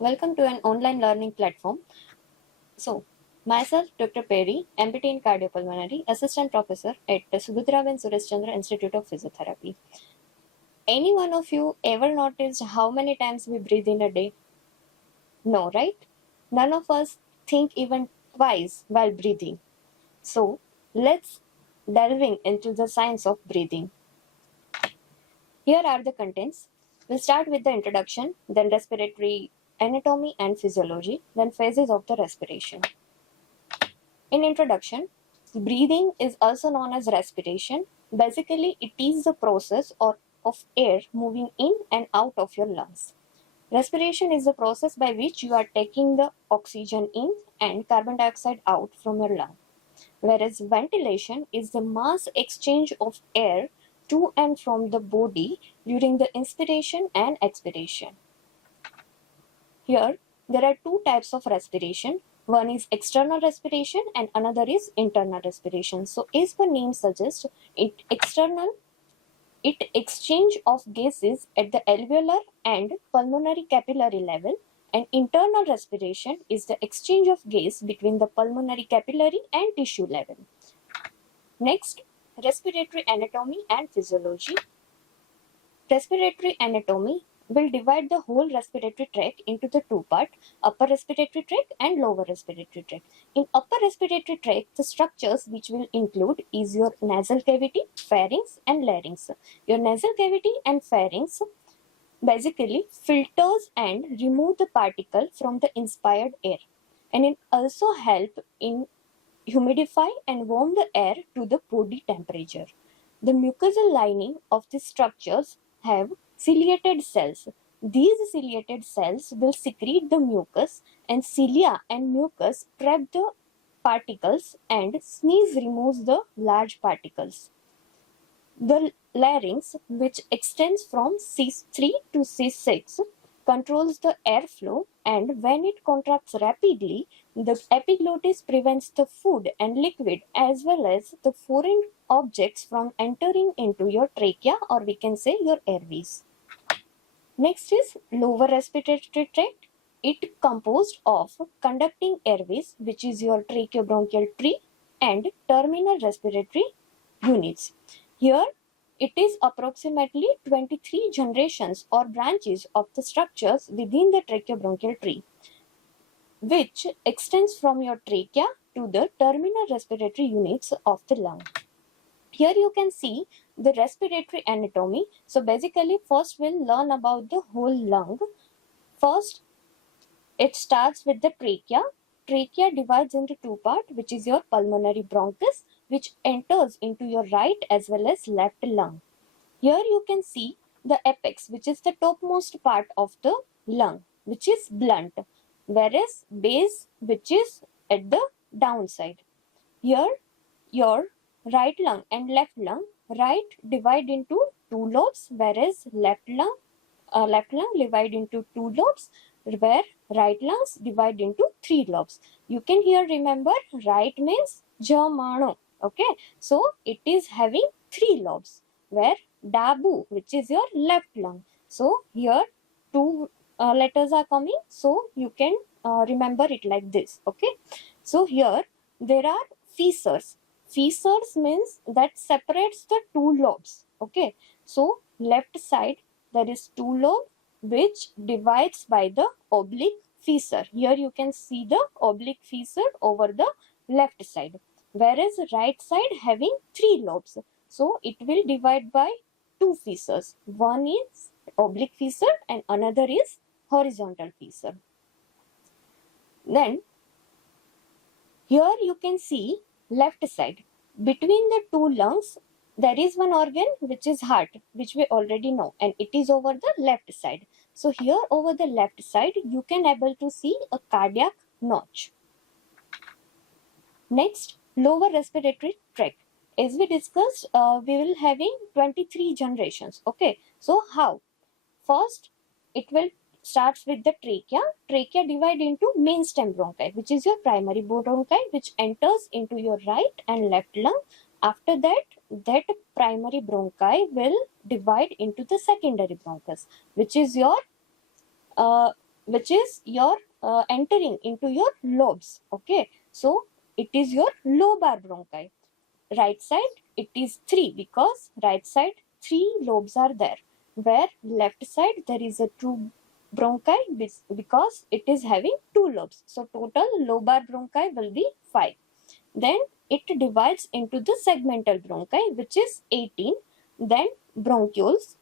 Welcome to an online learning platform. So, myself, Dr. Perry, MPT in Cardiopulmonary, Assistant Professor at the Subhadraven Sureshchandra Institute of Physiotherapy. Any one of you ever noticed how many times we breathe in a day? No, right? None of us think even twice while breathing. So, let's delving into the science of breathing. Here are the contents. We'll start with the introduction, then respiratory anatomy and physiology, then phases of the respiration. In introduction, breathing is also known as respiration. Basically, it is the process of air moving in and out of your lungs. Respiration is the process by which you are taking the oxygen in and carbon dioxide out from your lung. Whereas ventilation is the mass exchange of air to and from the body during the inspiration and expiration. Here, there are two types of respiration. One is external respiration and another is internal respiration. So, as the name suggests, it exchange of gases at the alveolar and pulmonary capillary level, and internal respiration is the exchange of gas between the pulmonary capillary and tissue level. Next, respiratory anatomy and physiology. Respiratory anatomy will divide the whole respiratory tract into the two parts, upper respiratory tract and lower respiratory tract. In upper respiratory tract, the structures which will include is your nasal cavity, pharynx and larynx. Your nasal cavity and pharynx basically filters and remove the particle from the inspired air, and it also help in humidify and warm the air to the body temperature. The mucosal lining of the structures have ciliated cells. These ciliated cells will secrete the mucus, and cilia and mucus trap the particles and sneeze removes the large particles. The larynx, which extends from C3 to C6, controls the airflow, and when it contracts rapidly, the epiglottis prevents the food and liquid as well as the foreign objects from entering into your trachea, or we can say your airways. Next is lower respiratory tract. It composed of conducting airways, which is your tracheobronchial tree, and terminal respiratory units. Here, it is approximately 23 generations or branches of the structures within the tracheobronchial tree, which extends from your trachea to the terminal respiratory units of the lung. Here you can see the respiratory anatomy. So basically, first we'll learn about the whole lung. First, it starts with the trachea. Trachea divides into two parts, which is your pulmonary bronchus, which enters into your right as well as left lung. Here you can see the apex, which is the topmost part of the lung, which is blunt, whereas base, which is at the downside. Here, your right lung and left lung, right divide into two lobes, whereas left lung divide into two lobes, where right lungs divide into three lobes. You can here remember right means jamano. Okay, so it is having three lobes, where dabu, which is your left lung. So here two letters are coming, so you can remember it like this. Okay, so here there are fissures. Fissures means that separates the two lobes. Okay, so left side there is two lobe which divides by the oblique fissure. Here you can see the oblique fissure over the left side, whereas right side having three lobes. So it will divide by two fissures. One is oblique fissure and another is horizontal fissure. Then here you can see left side. Between the two lungs, there is one organ which is heart, which we already know, and it is over the left side. So here over the left side, you can able to see a cardiac notch. Next, lower respiratory tract. As we discussed, we will having 23 generations. Okay, so how? First, it will starts with the trachea. Trachea divide into main stem bronchi, which is your primary bronchi, which enters into your right and left lung. After that, that primary bronchi will divide into the secondary bronchus, which is your which is your entering into your lobes. Okay, so it is your lobar bronchi. Right side, it is 3 because right side 3 lobes are there, where left side there is a 2 bronchi because it is having 2 lobes. So total lobar bronchi will be 5. Then it divides into the segmental bronchi, which is 18, then bronchioles,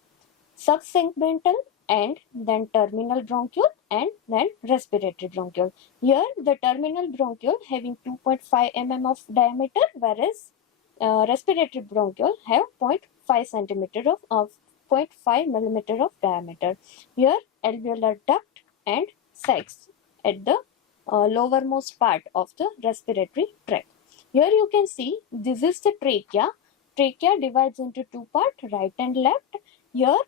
subsegmental, and then terminal bronchiole, and then respiratory bronchiole. Here the terminal bronchiole having 2.5 mm of diameter, whereas respiratory bronchiole have 0.5 centimeter of 0.5 millimeter of diameter. Here alveolar duct and sacs at the lowermost part of the respiratory tract. Here you can see this is the trachea. Trachea divides into two parts, right and left. Here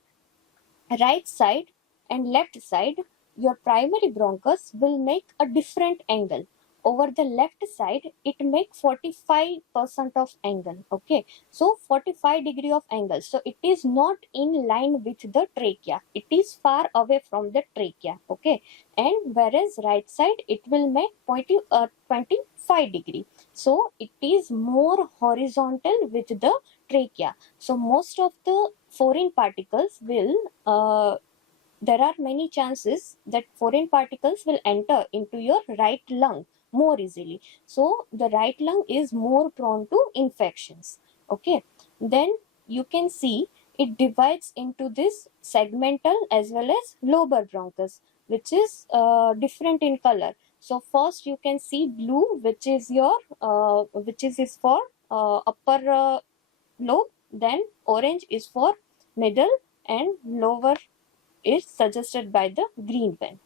right side and left side, your primary bronchus will make a different angle. Over the left side, it make 45% of angle. Okay, so 45 degree of angle. So it is not in line with the trachea. It is far away from the trachea. Okay, and whereas right side, it will make 25 degree. So it is more horizontal with the trachea. So most of the foreign particles will there are many chances that foreign particles will enter into your right lung more easily. So the right lung is more prone to infections. Okay, then you can see it divides into this segmental as well as lobar bronchus, which is different in color. So first you can see blue, which is your which is for upper lobe, then orange is for middle, and lower is suggested by the green pen.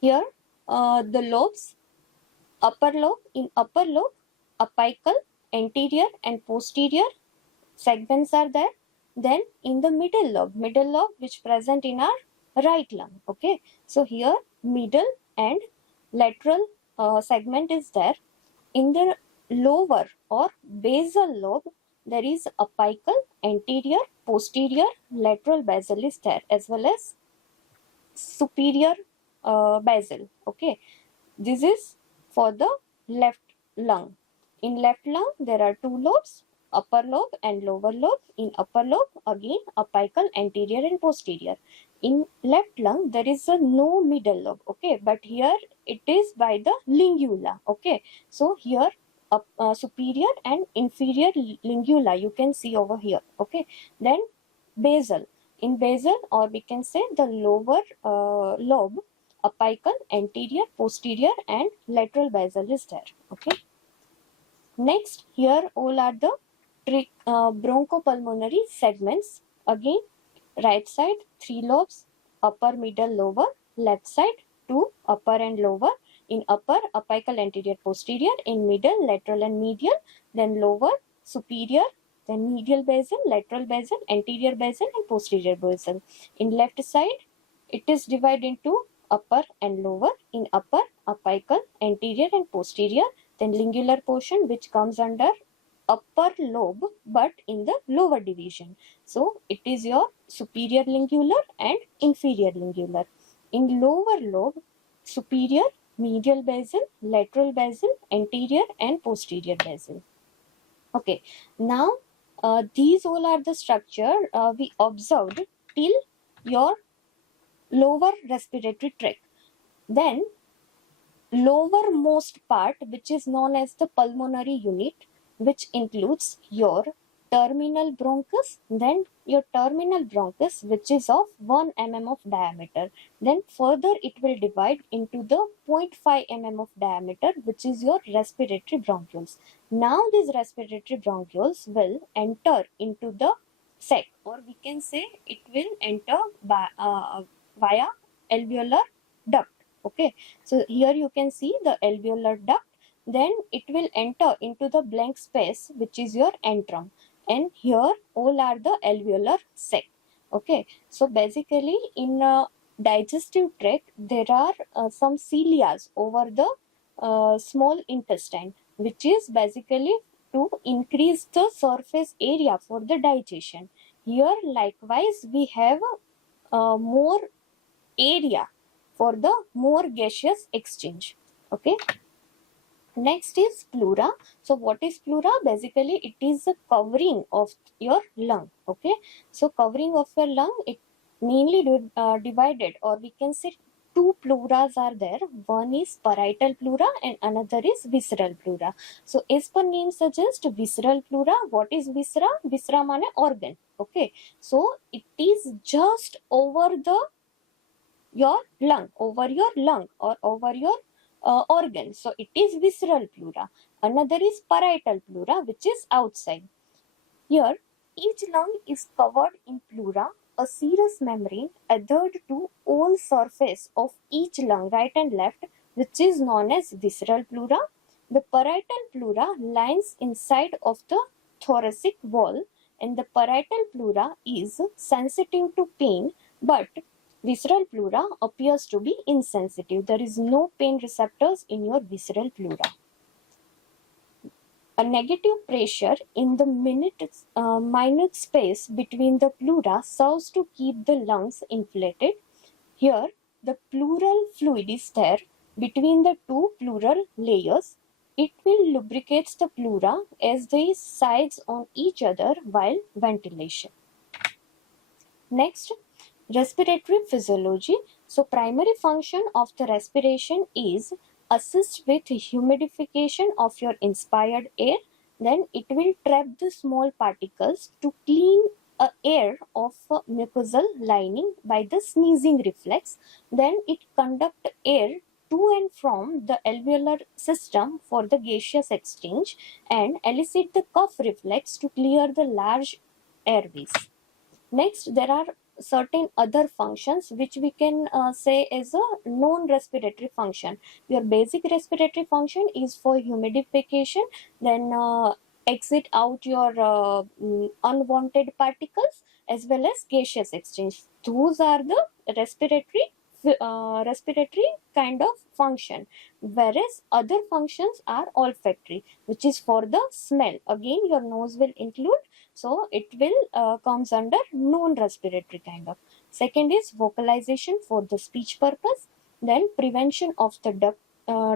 Here the lobes, in upper lobe, apical, anterior and posterior segments are there. Then in the middle lobe which present in our right lung. Okay, so here middle and lateral segment is there. In the lower or basal lobe, there is apical, anterior, posterior, lateral basal is there, as well as superior basal. Okay, this is for the left lung. In left lung, there are two lobes, upper lobe and lower lobe. In upper lobe, again apical, anterior and posterior. In left lung, there is a no middle lobe. Okay, but here it is by the lingula. Okay, so here superior and inferior lingula you can see over here. Okay, then basal. In basal, or we can say the lower lobe, apical, anterior, posterior and lateral basal is there. Okay. Next, here all are the bronchopulmonary segments. Again, right side 3 lobes, upper, middle, lower. Left side 2, upper and lower. In upper, apical, anterior, posterior. In middle, lateral and medial. Then lower, superior. Then medial basal, lateral basal, anterior basal and posterior basal. In left side, it is divided into upper and lower. In upper, apical, anterior and posterior. Then lingular portion which comes under upper lobe but in the lower division. So it is your superior lingular and inferior lingular. In lower lobe, superior, medial basal, lateral basal, anterior and posterior basal. Okay, now these all are the structure we observed till your lower respiratory tract. Then lowermost part, which is known as the pulmonary unit, which includes your terminal bronchus, then your terminal bronchus, which is of 1 mm of diameter. Then further it will divide into the 0.5 mm of diameter, which is your respiratory bronchioles. Now these respiratory bronchioles will enter into the sac, or we can say it will enter via alveolar duct. Okay, so here you can see the alveolar duct. Then it will enter into the blank space, which is your antrum, and here all are the alveolar sac. Okay, so basically in digestive tract there are some cilia over the small intestine, which is basically to increase the surface area for the digestion. Here likewise we have more area for the more gaseous exchange. Okay. Next is pleura. So what is pleura? Basically it is the covering of your lung. Okay. So covering of your lung, it mainly divided, or we can say two pleuras are there. One is parietal pleura and another is visceral pleura. So as per name suggests, visceral pleura. What is viscera? Viscera means organ. Okay. So it is just over your lung or over your organ. So it is visceral pleura. Another is parietal pleura, which is outside. Here, each lung is covered in pleura, a serous membrane adhered to all surface of each lung, right and left, which is known as visceral pleura. The parietal pleura lies inside of the thoracic wall, and the parietal pleura is sensitive to pain, but visceral pleura appears to be insensitive. There is no pain receptors in your visceral pleura. A negative pressure in the minute space between the pleura serves to keep the lungs inflated. Here, the pleural fluid is there between the two pleural layers. It will lubricate the pleura as they sides on each other while ventilation. Next, respiratory physiology. So primary function of the respiration is assist with humidification of your inspired air. Then it will trap the small particles to clean air of mucosal lining by the sneezing reflex. Then it conduct air to and from the alveolar system for the gaseous exchange and elicit the cough reflex to clear the large airways. Next, there are certain other functions which we can say is a non-respiratory function. Your basic respiratory function is for humidification, then exit out your unwanted particles as well as gaseous exchange. Those are the respiratory kind of function, whereas other functions are olfactory, which is for the smell. Again, your nose will include, so it will comes under non-respiratory kind of. Second is vocalization for the speech purpose, then prevention of the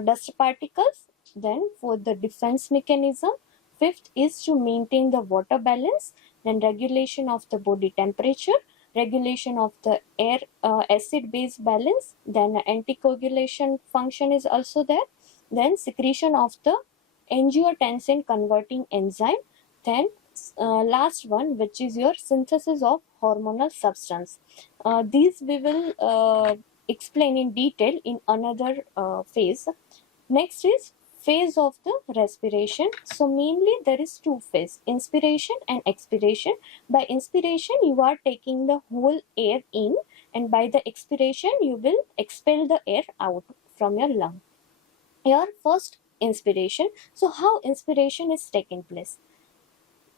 dust particles, then for the defense mechanism. Fifth is to maintain the water balance, then regulation of the body temperature, regulation of the air acid base balance, then anticoagulation function is also there, then secretion of the angiotensin converting enzyme, then last one, which is your synthesis of hormonal substance. These we will explain in detail in another phase. Next is phase of the respiration. So mainly there is two phase, inspiration and expiration. By inspiration you are taking the whole air in, and by the expiration you will expel the air out from your lung. Here first inspiration. So how inspiration is taking place?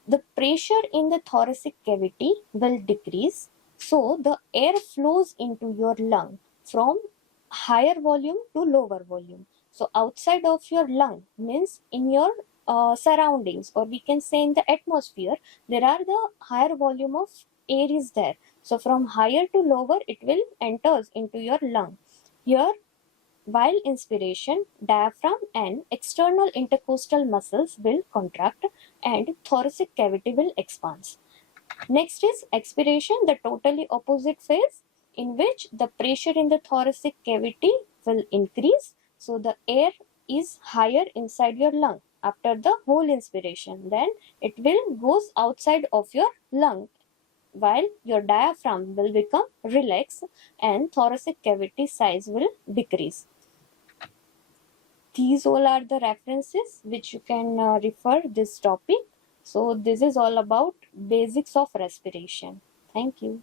The pressure in the thoracic cavity will decrease, so the air flows into your lung from higher volume to lower volume. So outside of your lung means in your surroundings, or we can say in the atmosphere, there are the higher volume of air is there. So from higher to lower it will enters into your lung. Here, while inspiration, diaphragm and external intercostal muscles will contract and thoracic cavity will expand. Next is expiration, the totally opposite phase, in which the pressure in the thoracic cavity will increase. So the air is higher inside your lung after the whole inspiration. Then it will goes outside of your lung, while your diaphragm will become relaxed and thoracic cavity size will decrease. These all are the references which you can refer this topic. So this is all about basics of respiration. Thank you.